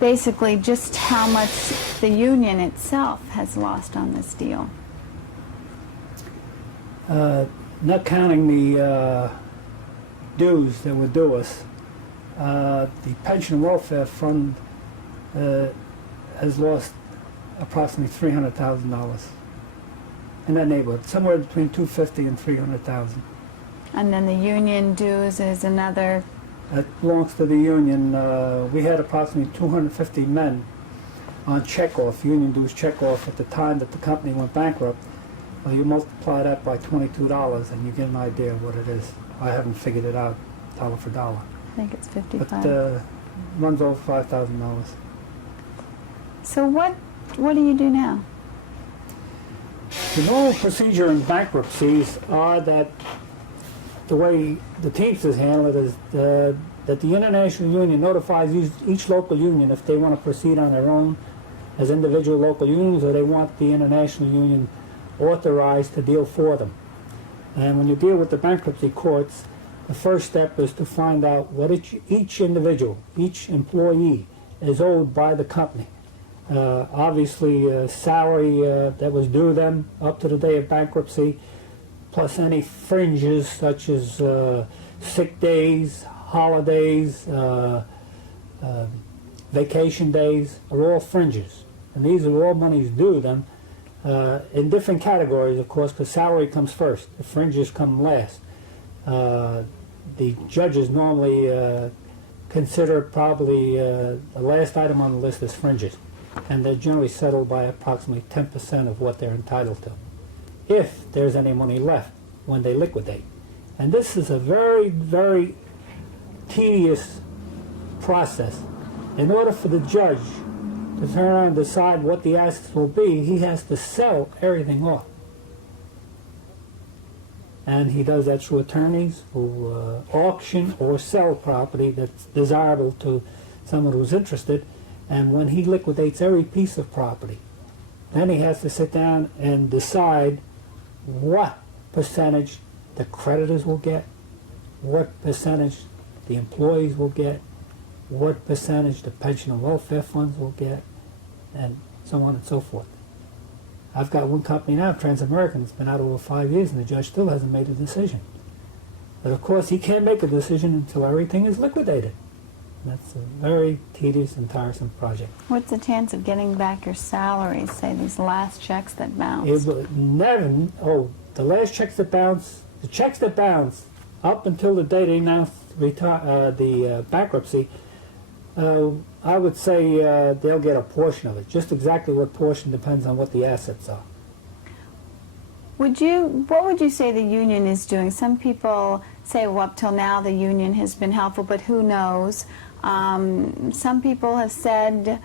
basically just how much the union itself has lost on this deal? Not counting the dues that were due us, the pension and welfare fund has lost approximately $300,000 in that neighborhood, somewhere between $250,000 and $300,000. And then the union dues is another. That belongs to the union. We had approximately 250 men on checkoff, union dues checkoff, at the time that the company went bankrupt. Well, you multiply that by $22 and you get an idea of what it is. I haven't figured it out dollar for dollar. I think it's 55. But runs over $5,000. So what do you do now? The normal procedure in bankruptcies are that the way the Teamsters handle it is that the International Union notifies each local union if they want to proceed on their own as individual local unions, or they want the International Union authorized to deal for them. And when you deal with the bankruptcy courts, the first step is to find out what each individual, each employee is owed by the company. Obviously, salary that was due them up to the day of bankruptcy, plus any fringes such as sick days, holidays, vacation days, are all fringes. And these are all monies due them in different categories, of course, because salary comes first. The fringes come last. The judges normally consider probably the last item on the list is fringes. And they're generally settled by approximately 10% of what they're entitled to, if there's any money left when they liquidate. And this is a very, very tedious process. In order for the judge to turn around and decide what the assets will be, he has to sell everything off. And he does that through attorneys who auction or sell property that's desirable to someone who's interested. And when he liquidates every piece of property, then he has to sit down and decide what percentage the creditors will get, what percentage the employees will get, what percentage the pension and welfare funds will get, and so on and so forth. I've got one company now, Transamerican, that's been out over 5 years, and the judge still hasn't made a decision. But of course, he can't make a decision until everything is liquidated. That's a very tedious and tiresome project. What's the chance of getting back your salaries, say these last checks that bounce? It will never, the last checks that bounce, the checks that bounce up until the day they announced the bankruptcy, I would say they'll get a portion of it. Just exactly what portion depends on what the assets are. What would you say the union is doing? Some people say, well, up till now the union has been helpful, but who knows? Some people have said,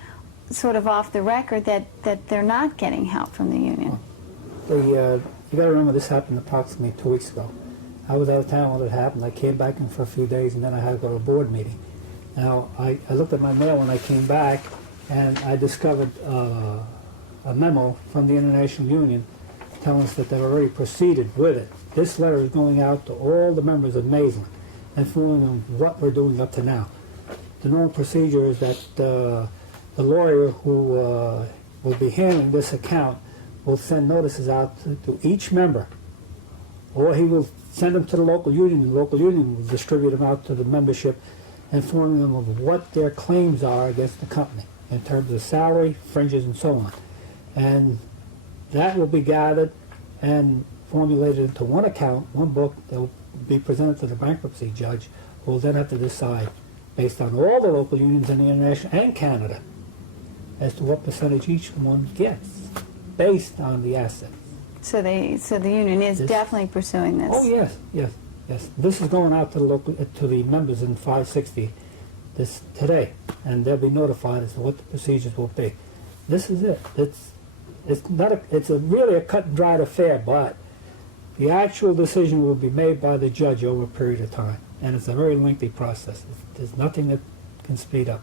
sort of off the record, that they're not getting help from the union. You got to remember, this happened approximately 2 weeks ago. I was out of town when it happened. I came back in for a few days, and then I had to go to a board meeting. Now, I looked at my mail when I came back, and I discovered a memo from the International Union telling us that they've already proceeded with it. This letter is going out to all the members of Maislin, informing them what we're doing up to now. The normal procedure is that the lawyer who will be handling this account will send notices out to each member, or he will send them to the local union. The local union will distribute them out to the membership, informing them of what their claims are against the company in terms of salary, fringes, and so on. And that will be gathered and formulated into one account, one book that will be presented to the bankruptcy judge, who will then have to decide, based on all the local unions in the international and Canada, as to what percentage each one gets, based on the assets. So the union is definitely pursuing this. Oh yes, yes, yes. This is going out to the members in 560 today, and they'll be notified as to what the procedures will be. This is it. It's really a cut and dried affair, but the actual decision will be made by the judge over a period of time, and it's a very lengthy process. There's nothing that can speed up.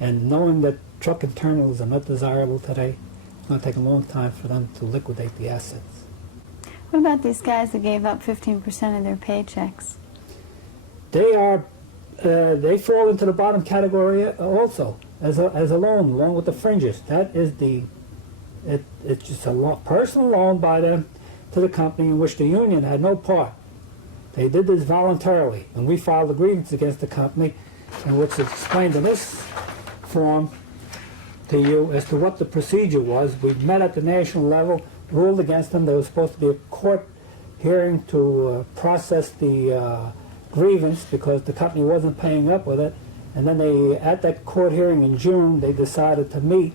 And knowing that truck and terminals are not desirable today, it's going to take a long time for them to liquidate the assets. What about these guys that gave up 15% of their paychecks? They fall into the bottom category also. as a loan, along with the fringes. That is it's just a personal loan by them to the company in which the union had no part. They did this voluntarily, and we filed a grievance against the company, in which it's explained in this form to you as to what the procedure was. We met at the national level, ruled against them. There was supposed to be a court hearing to process the grievance because the company wasn't paying up with it. And then at that court hearing in June, they decided to meet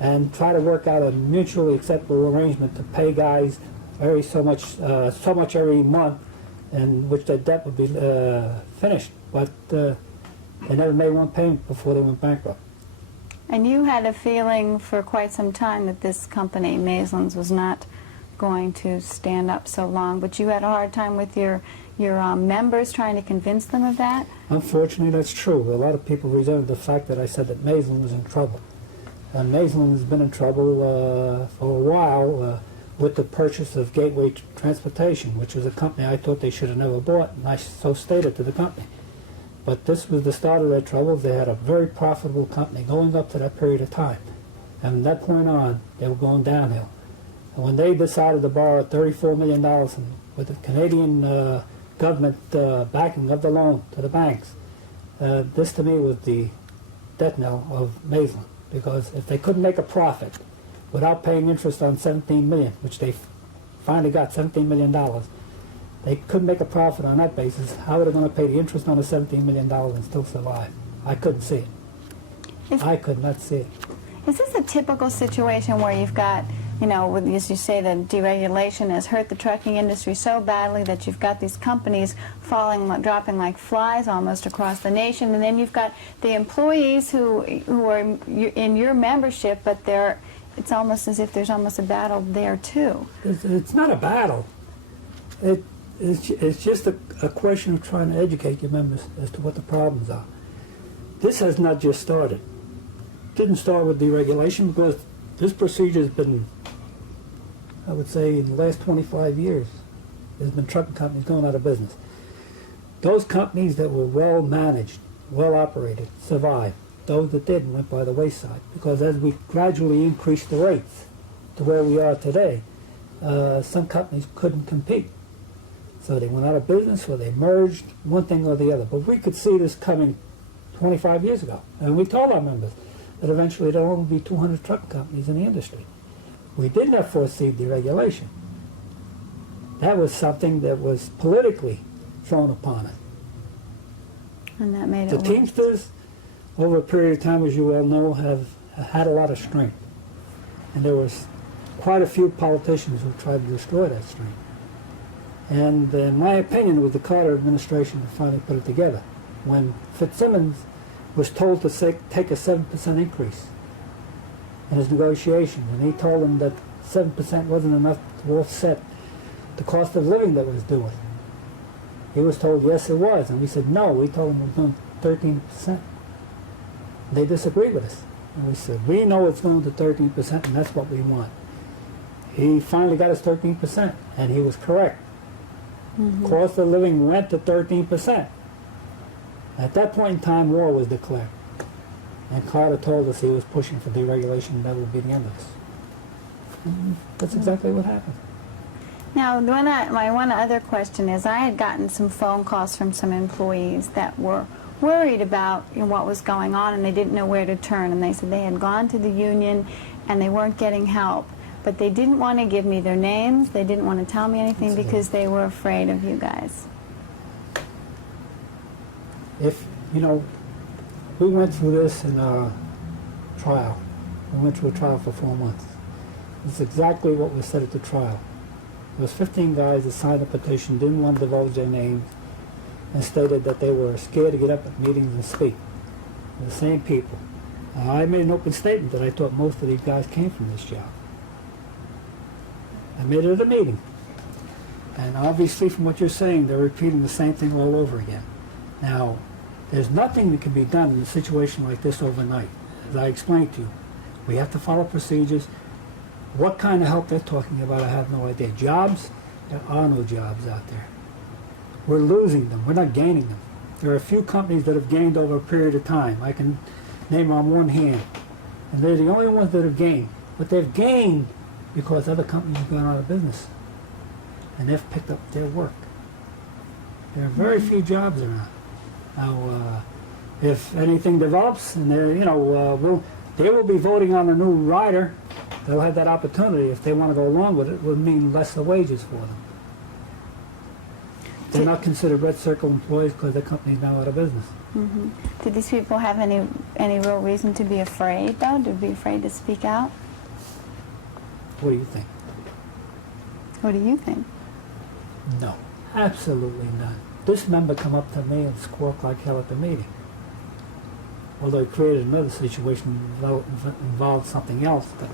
and try to work out a mutually acceptable arrangement to pay guys so much every month, in which their debt would be finished. But they never made one payment before they went bankrupt. And you had a feeling for quite some time that this company, Maislin's, was not going to stand up so long, but you had a hard time with your members trying to convince them of that? Unfortunately, that's true. A lot of people resented the fact that I said that Maislin was in trouble. And Maislin has been in trouble for a while with the purchase of Gateway Transportation, which was a company I thought they should have never bought, and I so stated to the company. But this was the start of their troubles. They had a very profitable company going up to that period of time. And from that point on, they were going downhill. And when they decided to borrow $34 million with the Canadian government backing of the loan to the banks, this to me was the death knell of Maislin. Because if they couldn't make a profit without paying interest on $17 million, which they finally got $17 million, they couldn't make a profit on that basis. How were they going to pay the interest on the $17 million and still survive? I couldn't see it. I could not see it. Is this a typical situation where you've got, you know, as you say, the deregulation has hurt the trucking industry so badly that you've got these companies dropping like flies almost across the nation, and then you've got the employees who are in your membership, but it's almost as if there's almost a battle there too. It's not a battle. It's just a question of trying to educate your members as to what the problems are. This has not just started. It didn't start with deregulation because this procedure has been, I would say, in the last 25 years, there's been trucking companies going out of business. Those companies that were well managed, well operated, survived. Those that didn't went by the wayside because as we gradually increased the rates to where we are today, some companies couldn't compete. So they went out of business or they merged, one thing or the other. But we could see this coming 25 years ago. And we told our members that eventually there will only be 200 trucking companies in the industry. We did not foresee deregulation. That was something that was politically thrown upon it. And that made it The worse. Teamsters, over a period of time, as you well know, have had a lot of strength. And there was quite a few politicians who tried to destroy that strength. And in my opinion, it was the Carter administration that finally put it together. When Fitzsimmons was told to take a 7% increase in his negotiation, and he told them that 7% wasn't enough to offset the cost of living that was doing. He was told, yes, it was. And we said, no. We told him it was going 13%. They disagreed with us. And we said, we know it's going to 13%, and that's what we want. He finally got his 13%, and he was correct. Mm-hmm. Cost of living went to 13%. At that point in time, war was declared. And Carter told us he was pushing for deregulation, and that would be the end of this. And that's exactly what happened. Now, my one other question is, I had gotten some phone calls from some employees that were worried about what was going on, and they didn't know where to turn. And they said they had gone to the union, and they weren't getting help. But they didn't want to give me their names. They didn't want to tell me anything because they were afraid of you guys. If, we went through this in our trial. We went through a trial for 4 months. It's exactly what was said at the trial. There was 15 guys that signed a petition, didn't want to divulge their names, and stated that they were scared to get up at meetings and speak. They're the same people. I made an open statement that I thought most of these guys came from this job. I made it at a meeting. And obviously from what you're saying, they're repeating the same thing all over again. Now, there's nothing that can be done in a situation like this overnight. As I explained to you, we have to follow procedures. What kind of help they're talking about, I have no idea. Jobs? There are no jobs out there. We're losing them. We're not gaining them. There are a few companies that have gained over a period of time. I can name on one hand. And they're the only ones that have gained. But they've gained because other companies have gone out of business. And they've picked up their work. There are very few jobs around. Now, if anything develops, and they're, they will be voting on a new rider, they'll have that opportunity. If they want to go along with it, it would mean lesser wages for them. They're not considered red circle employees because their company's now out of business. Mm-hmm. Do these people have any real reason to be afraid, though? To be afraid to speak out? What do you think? What do you think? No, absolutely none. This member come up to me and squawk like hell at the meeting. Although he created another situation involved something else, but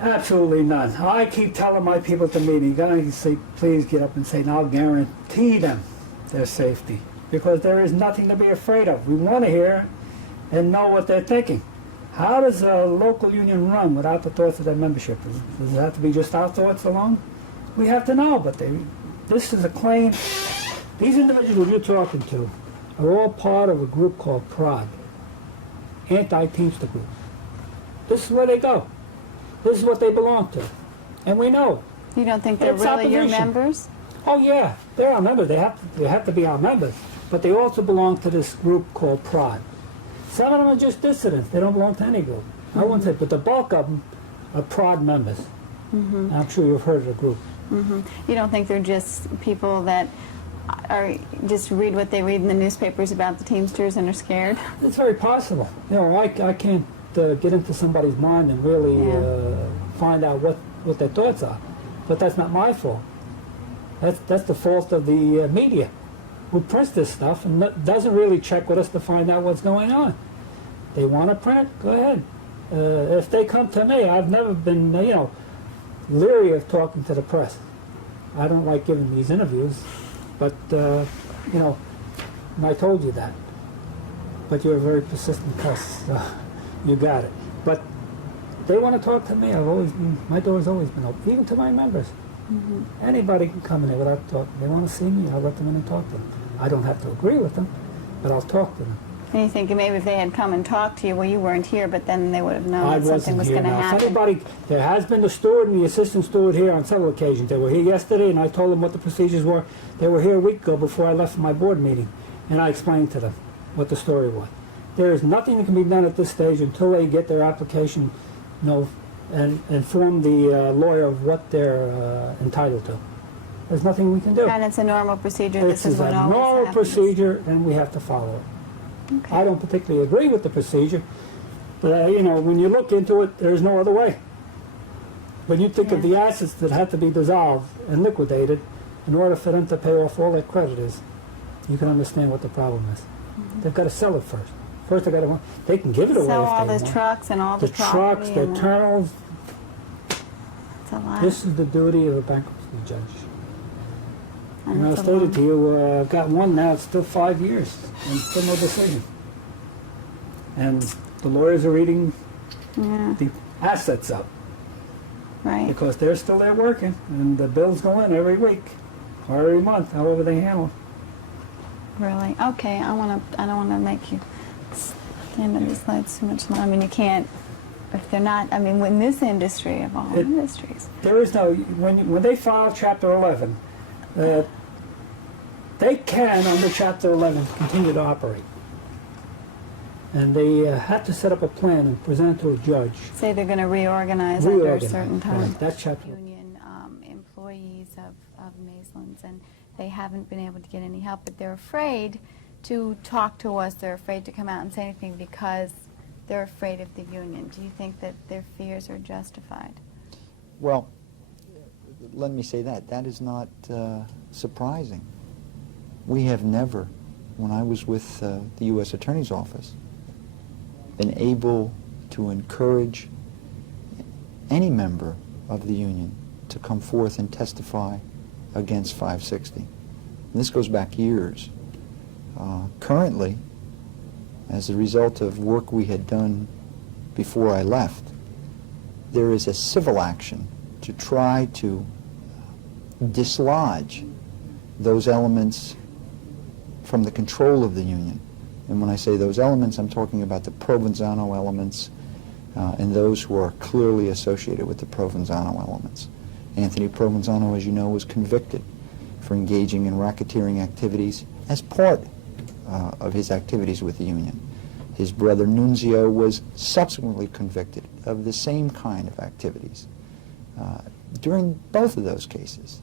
absolutely none. I keep telling my people at the meeting, guys, please get up and say, and I'll guarantee them their safety. Because there is nothing to be afraid of. We want to hear and know what they're thinking. How does a local union run without the thoughts of their membership? Does it have to be just our thoughts alone? We have to know, but this is a claim. These individuals you're talking to are all part of a group called PROD, Anti-Teamster Group. This is where they go. This is what they belong to. And we know. You don't think they're really your members? Oh yeah, they're our members. They have to be our members. But they also belong to this group called PROD. Some of them are just dissidents. They don't belong to any group. I wouldn't say, but the bulk of them are PROD members. Mm-hmm. I'm sure you've heard of the group. Mm-hmm. You don't think they're just people that are just read what they read in the newspapers about the Teamsters and are scared? It's very possible. I can't get into somebody's mind and really find out what their thoughts are. But that's not my fault. That's the fault of the media, who prints this stuff and doesn't really check with us to find out what's going on. They want to print it, go ahead. If they come to me, I've never been, leery of talking to the press. I don't like giving these interviews, but, and I told you that. But you're a very persistent press, so you got it. But they want to talk to me. My door's always been open, even to my members. Mm-hmm. Anybody can come in there without talking. They want to see me, I'll let them in and talk to them. I don't have to agree with them, but I'll talk to them. And you think maybe if they had come and talked to you, well, you weren't here, but then they would have known that something was going to happen. There has been the steward and the assistant steward here on several occasions. They were here yesterday, and I told them what the procedures were. They were here a week ago before I left for my board meeting, and I explained to them what the story was. There is nothing that can be done at this stage until they get their application, and inform the lawyer of what they're entitled to. There's nothing we can do. And it's a normal procedure. This is what always happens. It's a normal procedure, and we have to follow it. Okay. I don't particularly agree with the procedure, but when you look into it, there's no other way. When you think of the assets that have to be dissolved and liquidated in order for them to pay off all their creditors, you can understand what the problem is. Mm-hmm. They've got to sell it first. First, they can give it away. Sell if all they those want. trucks and all the trucks, the terminals. It's a lot. This is the duty of a bankruptcy judge. And I stated to you, I've got one now, it's still 5 years, and still no decision. And the lawyers are eating the assets up. Right. Because they're still there working, and the bills go in every week, or every month, however they handle it. Really? Okay, I don't want to make you stand on these lights too much longer. I mean, you can't, if they're not, in this industry of all industries. There is no, when they file Chapter 11, they can, under Chapter 11, continue to operate. And they have to set up a plan and present it to a judge. Say they're going to reorganize after a certain time. Right, that's Chapter Union employees of Maislin's, and they haven't been able to get any help, but they're afraid to talk to us. They're afraid to come out and say anything because they're afraid of the union. Do you think that their fears are justified? Well, let me say that is not surprising. We have never, when I was with the U.S. Attorney's Office, been able to encourage any member of the union to come forth and testify against 560. And this goes back years. Currently, as a result of work we had done before I left, there is a civil action to try to dislodge those elements from the control of the union And when I say those elements, I'm talking about the Provenzano elements and those who are clearly associated with the Provenzano elements. Anthony Provenzano, as you know, was convicted for engaging in racketeering activities as part of his activities with the union. His brother Nunzio was subsequently convicted of the same kind of activities. During both of those cases,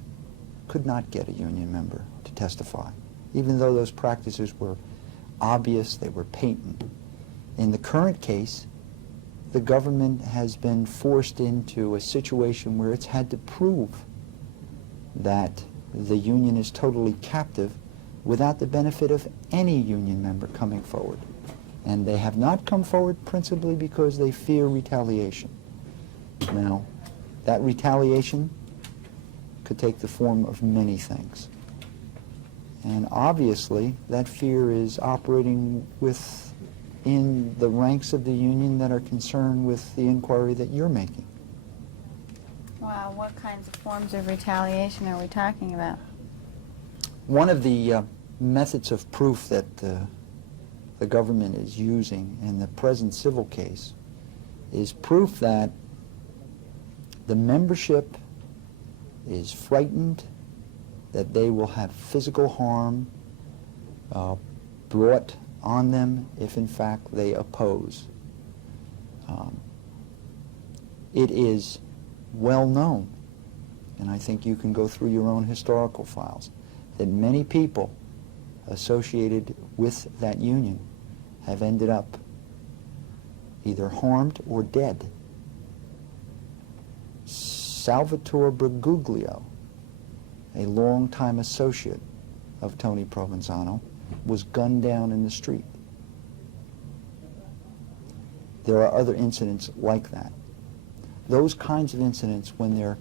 could not get a union member to testify, even though those practices were obvious, they were patent. In the current case, the government has been forced into a situation where it's had to prove that the union is totally captive without the benefit of any union member coming forward. And they have not come forward principally because they fear retaliation. Now, that retaliation could take the form of many things. And obviously, that fear is operating within the ranks of the union that are concerned with the inquiry that you're making. Wow, what kinds of forms of retaliation are we talking about? One of the methods of proof that the government is using in the present civil case is proof that the membership is frightened that they will have physical harm brought on them if in fact they oppose. It is well known, and I think you can go through your own historical files, that many people associated with that union have ended up either harmed or dead. Salvatore Bergoglio, a longtime associate of Tony Provenzano, was gunned down in the street. There are other incidents like that. Those kinds of incidents, when they're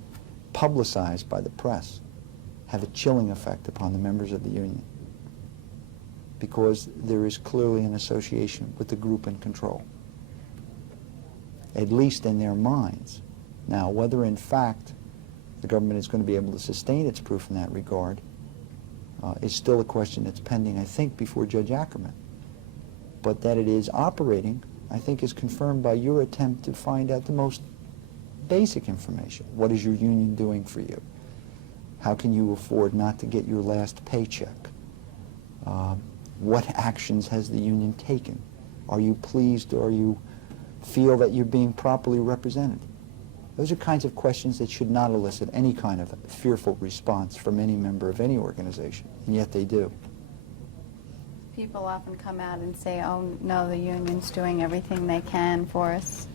publicized by the press, have a chilling effect upon the members of the union because there is clearly an association with the group in control, at least in their minds. Now, whether in fact the government is going to be able to sustain its proof in that regard is still a question that's pending, I think, before Judge Ackerman. But that it is operating, I think, is confirmed by your attempt to find out the most basic information. What is your union doing for you? How can you afford not to get your last paycheck? What actions has the union taken? Are you pleased, or you feel that you're being properly represented? Those are kinds of questions that should not elicit any kind of fearful response from any member of any organization, and yet they do. People often come out and say, oh, no, the union's doing everything they can for us.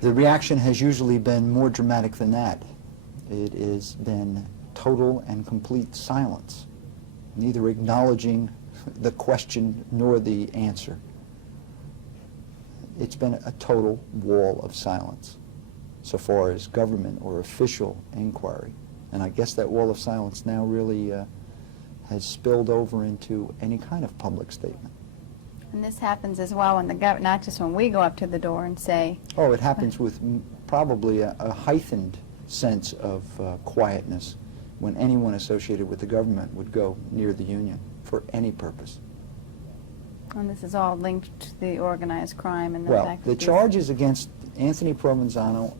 The reaction has usually been more dramatic than that. It has been total and complete silence, neither acknowledging the question nor the answer. It's been a total wall of silence so far as government or official inquiry. And I guess that wall of silence now really has spilled over into any kind of public statement. And this happens as well when the government, not just when we go up to the door and say... Oh, it happens with probably a heightened sense of quietness when anyone associated with the government would go near the union for any purpose. And this is all linked to the organized crime and the Well, fact the that charges against Anthony Provenzano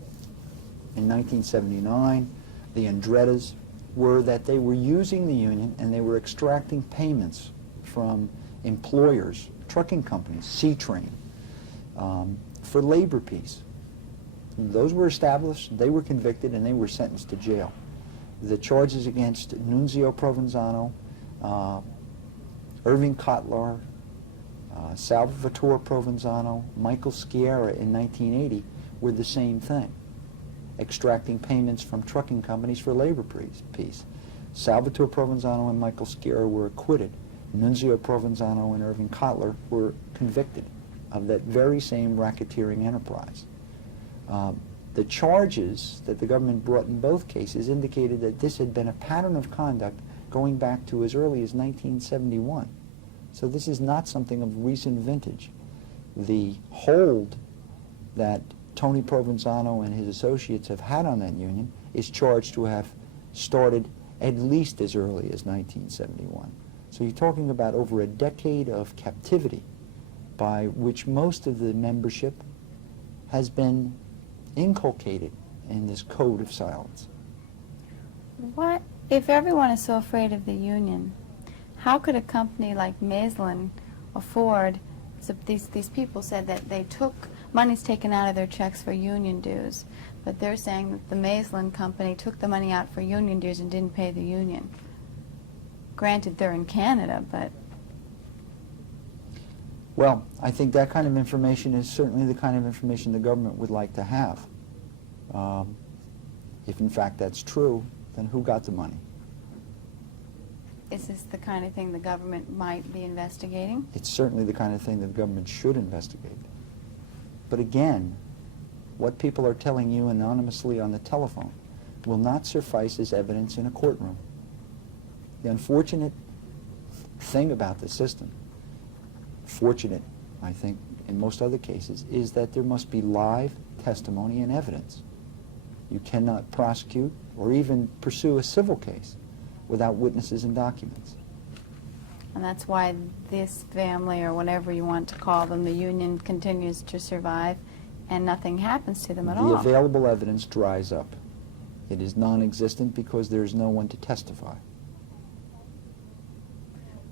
in 1979, the Andrettas, were that they were using the union and they were extracting payments from employers, trucking companies, C-Train, for labor peace. Those were established, they were convicted, and they were sentenced to jail. The charges against Nunzio Provenzano, Irving Kotlar, Salvatore Provenzano, Michael Sciarra in 1980 were the same thing, extracting payments from trucking companies for labor peace. Salvatore Provenzano and Michael Sciarra were acquitted. Nunzio Provenzano and Irving Kotlar were convicted of that very same racketeering enterprise. The charges that the government brought in both cases indicated that this had been a pattern of conduct going back to as early as 1971. So this is not something of recent vintage. The hold that Tony Provenzano and his associates have had on that union is charged to have started at least as early as 1971. So you're talking about over a decade of captivity by which most of the membership has been inculcated in this code of silence. What, if everyone is so afraid of the union, how could a company like Maislin afford, so these people said that they took, money's taken out of their checks for union dues, but they're saying that the Maislin company took the money out for union dues and didn't pay the union. Granted, they're in Canada, but... Well, I think that kind of information is certainly the kind of information the government would like to have. If in fact that's true, then who got the money? Is this the kind of thing the government might be investigating? It's certainly the kind of thing that the government should investigate. But again, what people are telling you anonymously on the telephone will not suffice as evidence in a courtroom. The unfortunate thing about the system, fortunate, I think, in most other cases, is that there must be live testimony and evidence. You cannot prosecute or even pursue a civil case without witnesses and documents. And that's why this family, or whatever you want to call them, the union continues to survive and nothing happens to them at all. The available evidence dries up. It is non-existent because there is no one to testify.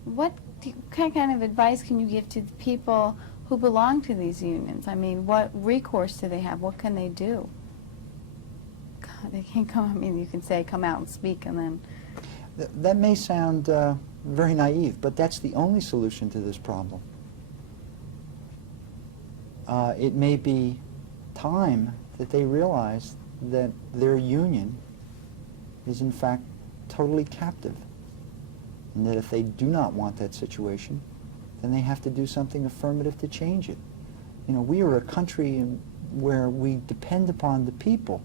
What kind of advice can you give to the people who belong to these unions? I mean, what recourse do they have? What can they do? God, they can't come, I mean, you can say come out and speak and then... That may sound very naive, but that's the only solution to this problem. It may be time that they realize that their union is in fact totally captive, and that if they do not want that situation, then they have to do something affirmative to change it. You know, we are a country where we depend upon the people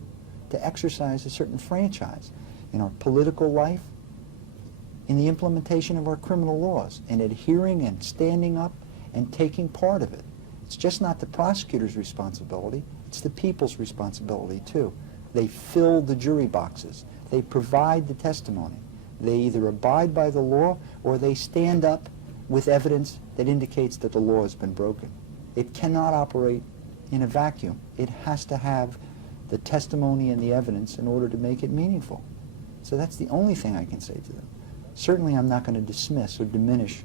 to exercise a certain franchise in our political life, in the implementation of our criminal laws, and adhering and standing up and taking part of it. It's just not the prosecutor's responsibility, it's the people's responsibility too. They fill the jury boxes, they provide the testimony, they either abide by the law or they stand up with evidence that indicates that the law has been broken. It cannot operate in a vacuum. It has to have the testimony and the evidence in order to make it meaningful. So that's the only thing I can say to them. Certainly I'm not going to dismiss or diminish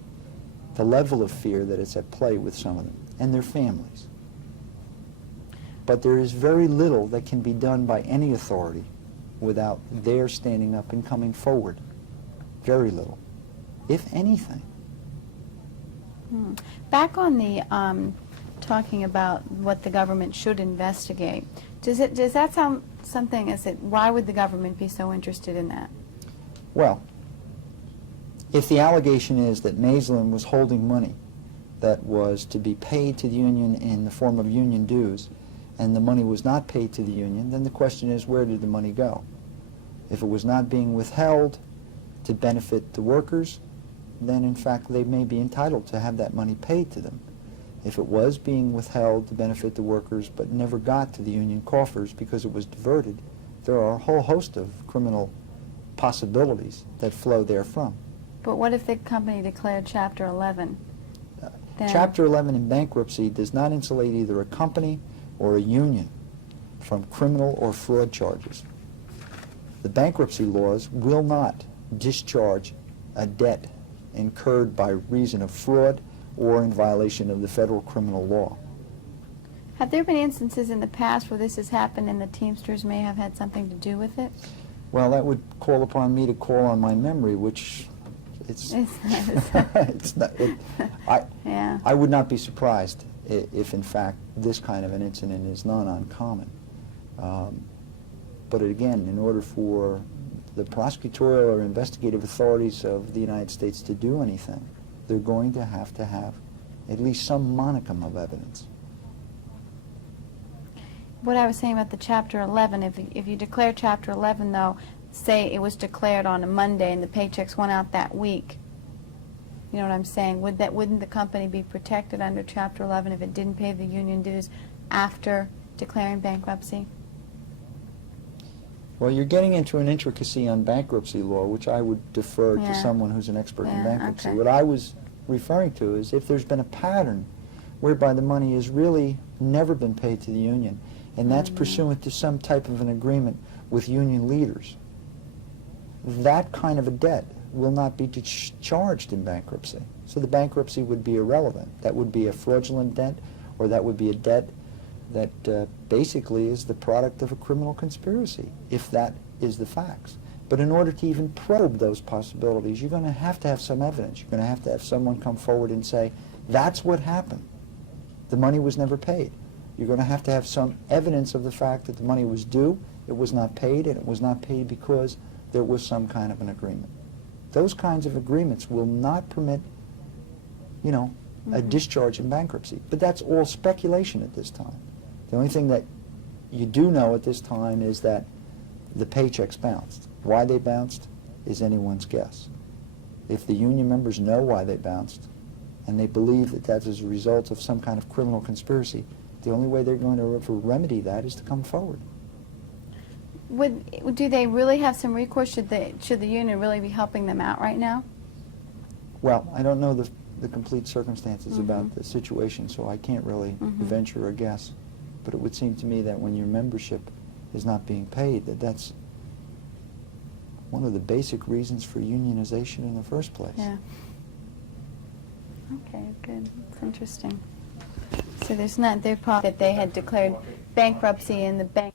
the level of fear that is at play with some of them and their families. But there is very little that can be done by any authority without their standing up and coming forward. Very little, if anything. Back on the talking about what the government should investigate, does that sound something, why would the government be so interested in that? Well, if the allegation is that Maislin was holding money that was to be paid to the union in the form of union dues, and the money was not paid to the union, then the question is, where did the money go? If it was not being withheld to benefit the workers, then in fact they may be entitled to have that money paid to them. If it was being withheld to benefit the workers but never got to the union coffers because it was diverted, there are a whole host of criminal possibilities that flow therefrom. But what if the company declared Chapter 11? Chapter 11 in bankruptcy does not insulate either a company or a union from criminal or fraud charges. The bankruptcy laws will not discharge a debt incurred by reason of fraud or in violation of the federal criminal law. Have there been instances in the past where this has happened and the Teamsters may have had something to do with it? Well, that would call upon me to call on my memory, which it's not. Yeah. I would not be surprised if, in fact, this kind of an incident is not uncommon. But again, in order for the prosecutorial or investigative authorities of the United States to do anything, they're going to have at least some monicum of evidence. What I was saying about the Chapter 11, if you declare Chapter 11, though, say it was declared on a Monday and the paychecks went out that week, you know what I'm saying? Wouldn't the company be protected under Chapter 11 if it didn't pay the union dues after declaring bankruptcy? Well, you're getting into an intricacy on bankruptcy law, which I would defer Yeah. to someone who's an expert in Yeah, bankruptcy. okay. What I was referring to is if there's been a pattern whereby the money has really never been paid to the union, and that's pursuant to some type of an agreement with union leaders, that kind of a debt will not be charged in bankruptcy. So the bankruptcy would be irrelevant. That would be a fraudulent debt, or that would be a debt that basically is the product of a criminal conspiracy, if that is the facts. But in order to even probe those possibilities, you're going to have some evidence. You're going to have someone come forward and say, that's what happened. The money was never paid. You're going to have some evidence of the fact that the money was due, it was not paid, and it was not paid because there was some kind of an agreement. Those kinds of agreements will not permit, you know, a discharge in bankruptcy. But that's all speculation at this time. The only thing that you do know at this time is that the paychecks bounced. Why they bounced is anyone's guess. If the union members know why they bounced, and they believe that that's as a result of some kind of criminal conspiracy, the only way they're going to remedy that is to come forward. Do they really have some recourse? Should the union really be helping them out right now? Well, I don't know the complete circumstances about the situation, so I can't really venture a guess. But it would seem to me that when your membership is not being paid, that's one of the basic reasons for unionization in the first place. Yeah. Okay, good. It's interesting. So there's not their problem that they had declared bankruptcy in the bank.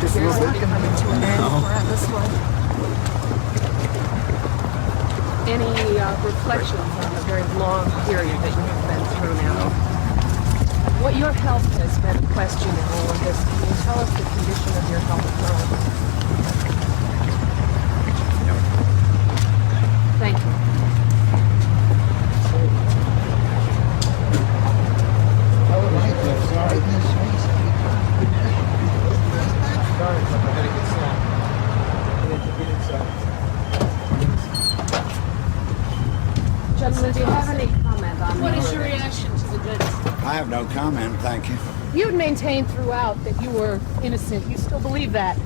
Just a little bit. Coming to an end for this one. Any reflections on the very long period that you have been through now? What your health has been questioned in all of this. Can you tell us the condition of your health currently? Thank you. Gentlemen, do you have any comment on What this? is your reaction to the judge's? I have no comment, thank you. You'd maintained throughout that you were innocent. You still believe that?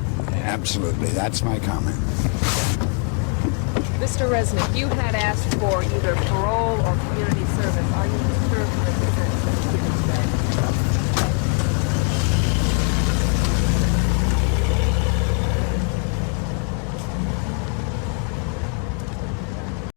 Absolutely, that's my comment. Mr. Resnick, you had asked for either parole